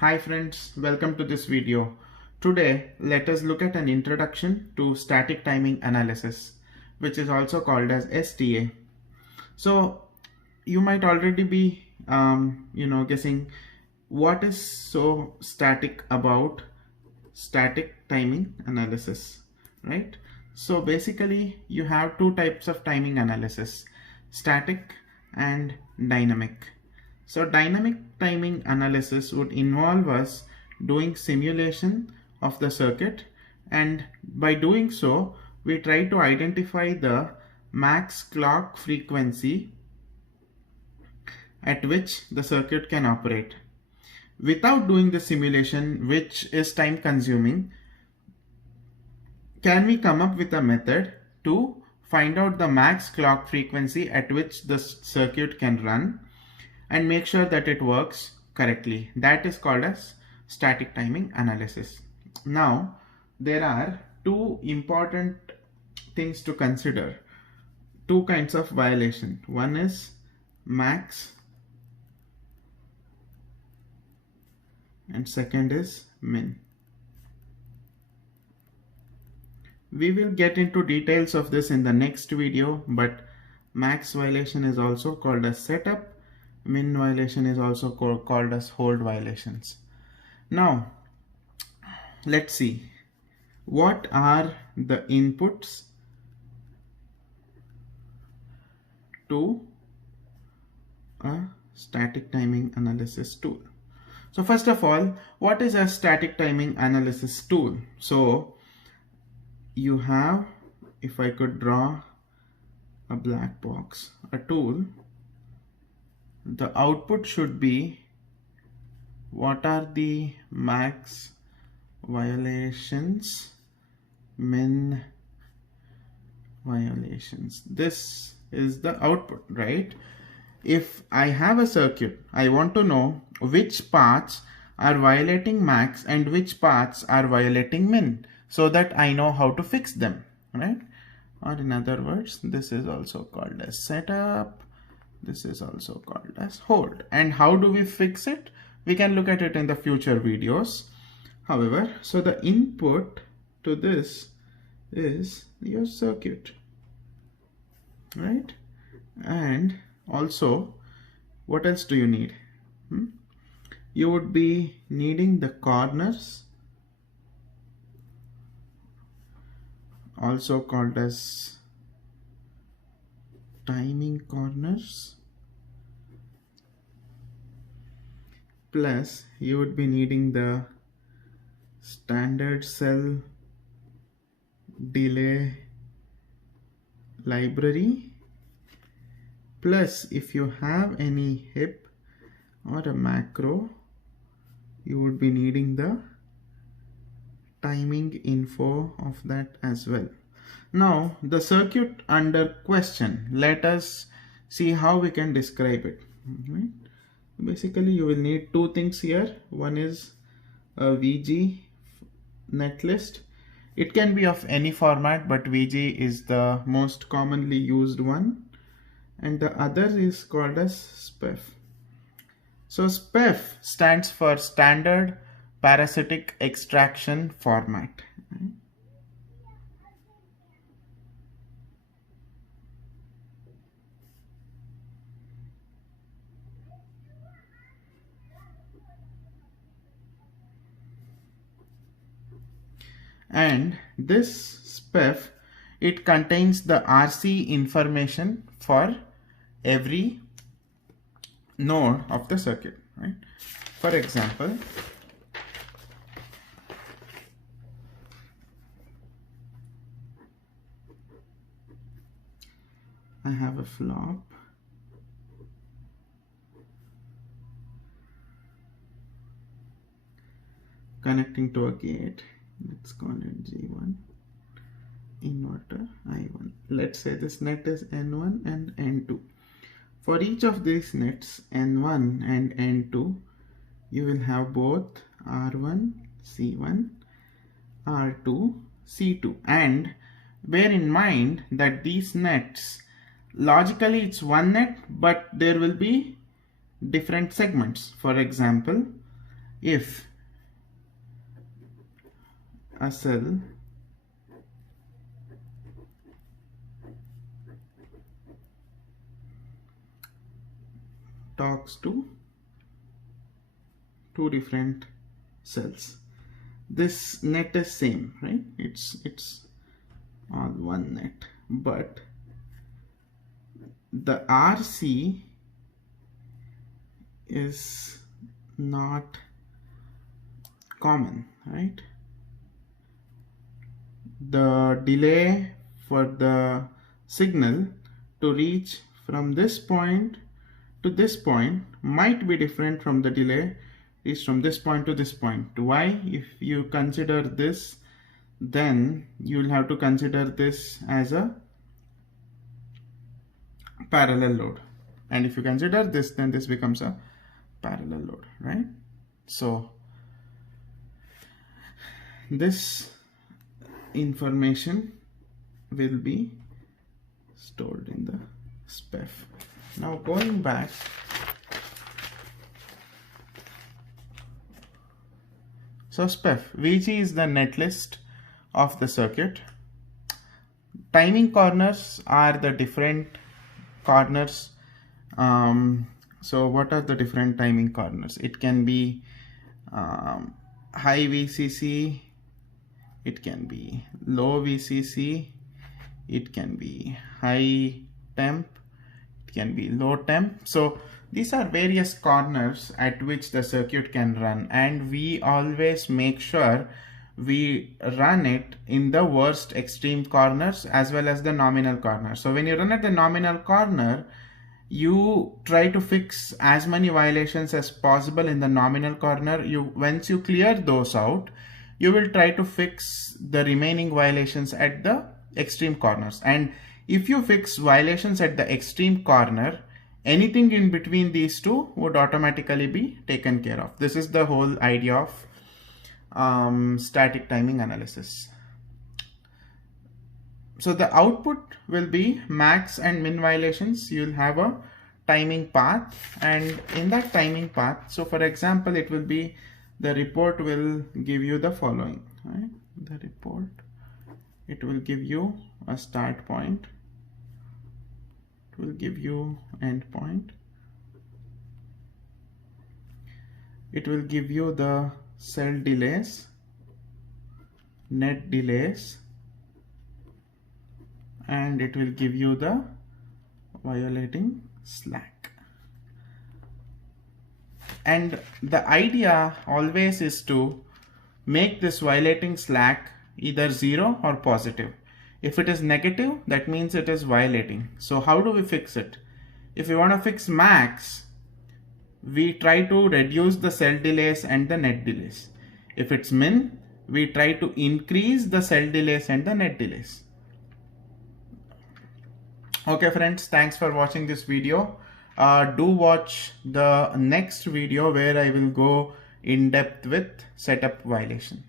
Hi friends, welcome to this video. Today, let us look at an introduction to static timing analysis, which is also called as STA. So, you might already be, guessing what is so static about static timing analysis, right? So basically, you have two types of timing analysis, static and dynamic. So dynamic timing analysis would involve us doing simulation of the circuit, and by doing so we try to identify the max clock frequency at which the circuit can operate. Without doing the simulation, which is time consuming, can we come up with a method to find out the max clock frequency at which the circuit can run and make sure that it works correctly? That is called as static timing analysis. Now, there are two important things to consider. Two kinds of violation. One is max and second is min. We will get into details of this in the next video, but max violation is also called as setup. Min violation is also called as hold violations. Now, let's see. What are the inputs to a static timing analysis tool? So first of all, what is a static timing analysis tool? So you have, if I could draw a black box, a tool, the output should be what are the max violations, min violations. This is the output, right? If I have a circuit, I want to know which paths are violating max and which paths are violating min, so that I know how to fix them, right? Or in other words, this is also called as setup. This is also called as hold. And how do we fix it? We can look at it in the future videos. However, so the input to this is your circuit, right? And also, what else do you need? You would be needing the corners, also called as timing corners, plus you would be needing the standard cell delay library, plus if you have any HIP or a macro, you would be needing the timing info of that as well. Now the circuit under question, let us see how we can describe it. Basically you will need two things here. One is a VG netlist. It can be of any format, but VG is the most commonly used one, and the other is called as SPEF. So SPEF stands for standard parasitic extraction format. And this SPEF, it contains the RC information for every node of the circuit, right? For example, I have a flop connecting to a gate. Let's call it G1, inverter I1. Let's say this net is N1 and N2. For each of these nets, N1 and N2, you will have both R1, C1, R2, C2. And bear in mind that these nets, logically it's one net, but there will be different segments. For example, if a cell talks to two different cells, this net is same, right? It's all one net, but the RC is not common, right? The delay for the signal to reach from this point to this point might be different from the delay is from this point to this point. Why? If you consider this, then you will have to consider this as a parallel load, and if you consider this, then this becomes a parallel load, right? So this information will be stored in the SPEF. Now going back, so SPEF, VG is the netlist of the circuit. Timing corners are the different corners. So what are the different timing corners? It can be high VCC, it can be low VCC, it can be high temp, it can be low temp. So these are various corners at which the circuit can run, and we always make sure we run it in the worst extreme corners as well as the nominal corner. So when you run at the nominal corner, you try to fix as many violations as possible in the nominal corner. Once you clear those out, you will try to fix the remaining violations at the extreme corners. And if you fix violations at the extreme corner, anything in between these two would automatically be taken care of. This is the whole idea of static timing analysis. So the output will be max and min violations. You'll have a timing path, and in that timing path, so for example, it will be, the report will give you the following, right? The report, it will give you a start point, it will give you end point, it will give you the cell delays, net delays, and it will give you the violating slack. And the idea always is to make this violating slack either 0 or positive. If it is negative, that means it is violating. So how do we fix it? If we want to fix max, we try to reduce the cell delays and the net delays. If it's min, we try to increase the cell delays and the net delays. Okay friends, thanks for watching this video. Do watch the next video where I will go in depth with setup violation.